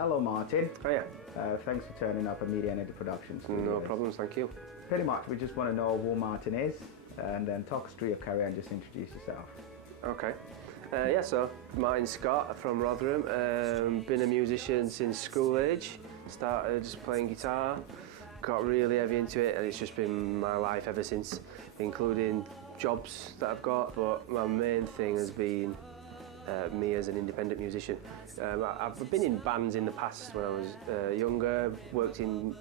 Hello, Martyn. Oh yeah. Thanks for turning up at Media and Edit Productions. No problems, thank you. Pretty much, we just want to know who Martyn is, and then talk us through your career and just introduce yourself. Okay. So Martyn Scott from Rotherham. Been a musician since school age. Started just playing guitar, got really heavy into it, and it's just been my life ever since, including jobs that I've got. But my main thing has been me as an independent musician. I've been in bands in the past when I was younger, worked in,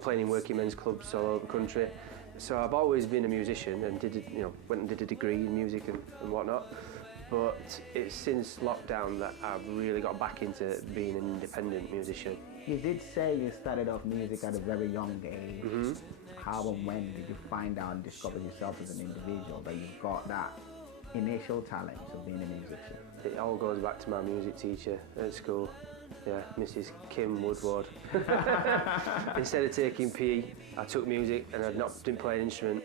playing in working men's clubs all over the country. So I've always been a musician and went and did a degree in music and whatnot. But it's since lockdown that I've really got back into being an independent musician. You did say you started off music at a very young age. Mm-hmm. How and when did you find out and discover yourself as an individual, that you've got that initial talent of being a musician? It all goes back to my music teacher at school. Yeah, Mrs. Kim Woodward. Instead of taking PE, I took music and didn't play an instrument.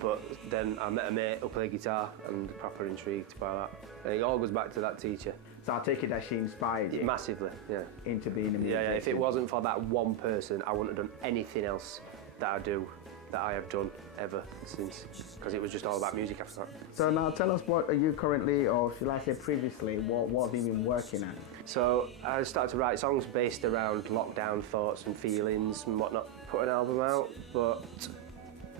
But then I met a mate who played guitar and proper intrigued by that. And it all goes back to that teacher. So I take it that she inspired you? Massively, yeah. Into being a musician? Yeah, if it wasn't for that one person, I wouldn't have done anything else that I have done ever since, because it was just all about music after that. So now tell us, what are you currently, or should I say previously, what have you been working at? So I started to write songs based around lockdown thoughts and feelings and whatnot, put an album out, but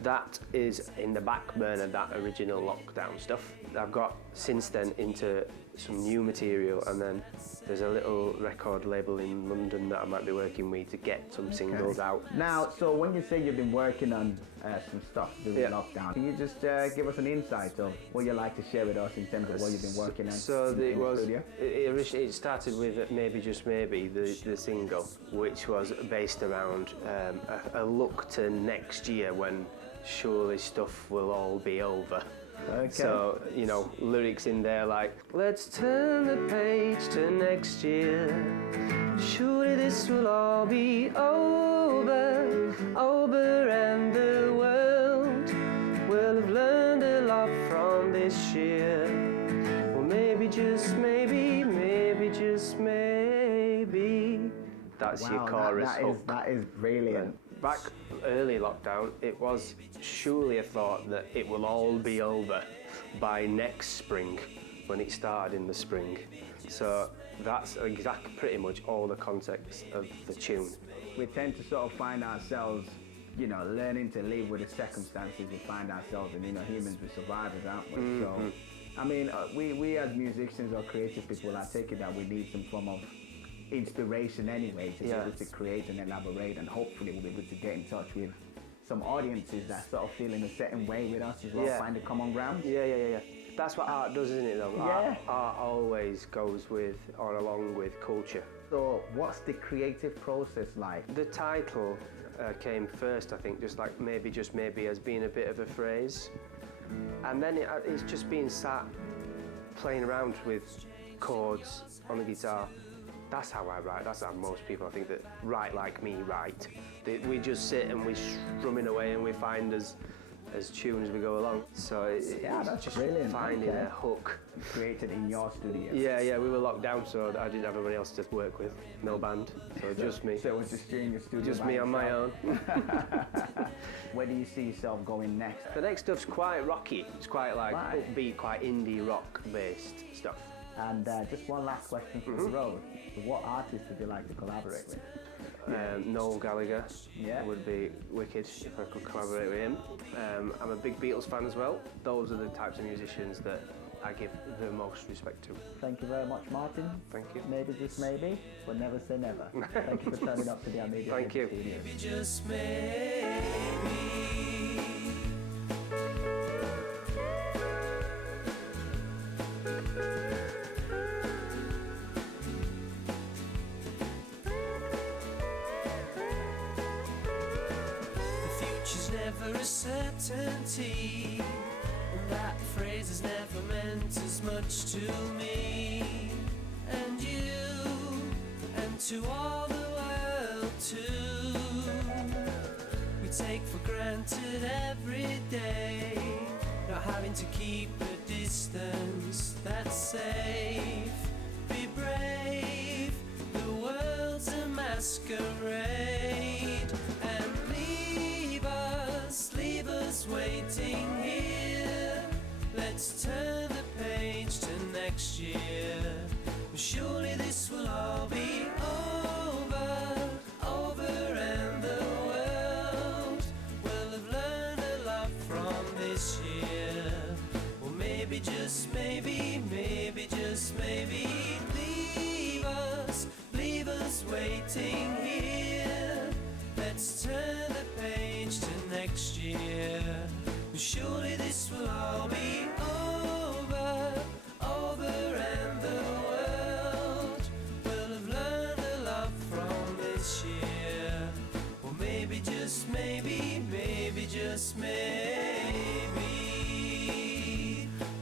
that is in the back burner, that original lockdown stuff. I've got since then into some new material, and then there's a little record label in London that I might be working with to get some singles out. Now, so when you say you've been working on some stuff during lockdown, can you just give us an insight of what you'd like to share with us in terms of what you've been working on? So it started with Maybe Just Maybe, the single, which was based around a look to next year when surely stuff will all be over. Okay. So, lyrics in there like, let's turn the page to next year. Surely this will all be over, and the world will have learned a lot from this year. Well, maybe just maybe, just maybe. That's your chorus hook. That is brilliant. Back early lockdown, it was surely a thought that it will all be over by next spring, when it started in the spring. So that's pretty much all the context of the tune. We tend to sort of find ourselves, learning to live with the circumstances we find ourselves in. Humans, we're survivors, aren't we? Mm-hmm. So, I mean, we as musicians or creative people, I take it that we need some form of inspiration anyway to be able to create and elaborate, and hopefully we'll be able to get in touch with some audiences that sort of feel in a certain way with us as well, find a common ground. Yeah. That's what art does, isn't it though? Yeah. Art always goes with or along with culture. So what's the creative process like? The title came first, I think, just just maybe as being a bit of a phrase. And then it's just being sat playing around with chords on the guitar. That's how I write. That's how most people, I think, that write like me write. We just sit and we're strumming away and we find as tune as we go along. So that's just brilliant. Finding a hook. Created in your studio. Yeah, we were locked down, so I didn't have anybody else to work with. No band, so just me. So it was just you in your studio. Just me on my own. Where do you see yourself going next? The next stuff's quite rocky. It's quite upbeat, quite indie rock based stuff. And just one last question for the road. What artists would you like to collaborate with? Noel Gallagher would be wicked if I could collaborate with him. I'm a big Beatles fan as well. Those are the types of musicians that I give the most respect to. Thank you very much, Martyn. Thank you. Maybe just maybe, but never say never. Thank you for turning up to the Media. Thank you. Maybe just maybe. Never a certainty, and that phrase has never meant as much to me and you, and to all the world too. We take for granted every day, not having to keep a distance that's safe. Be brave, the world's masquerade and leave us waiting here. Let's turn the page to next year. Surely this will all be over, and the world will have learned a lot from this year. Or maybe, just maybe, maybe, just maybe, leave us waiting here. Let's turn the page to next year. Surely this will all be over, and the world will have learned a lot from this year. Or maybe, just maybe, maybe, just maybe.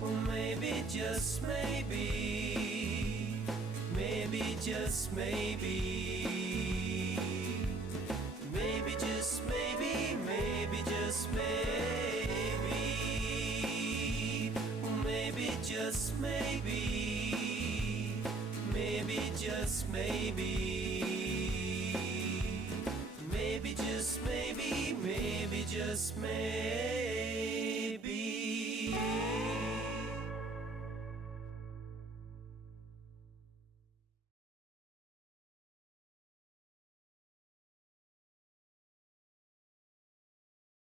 Or maybe, just maybe, maybe, just maybe. Maybe, just maybe, maybe, just maybe. Or maybe, just maybe, maybe, just maybe.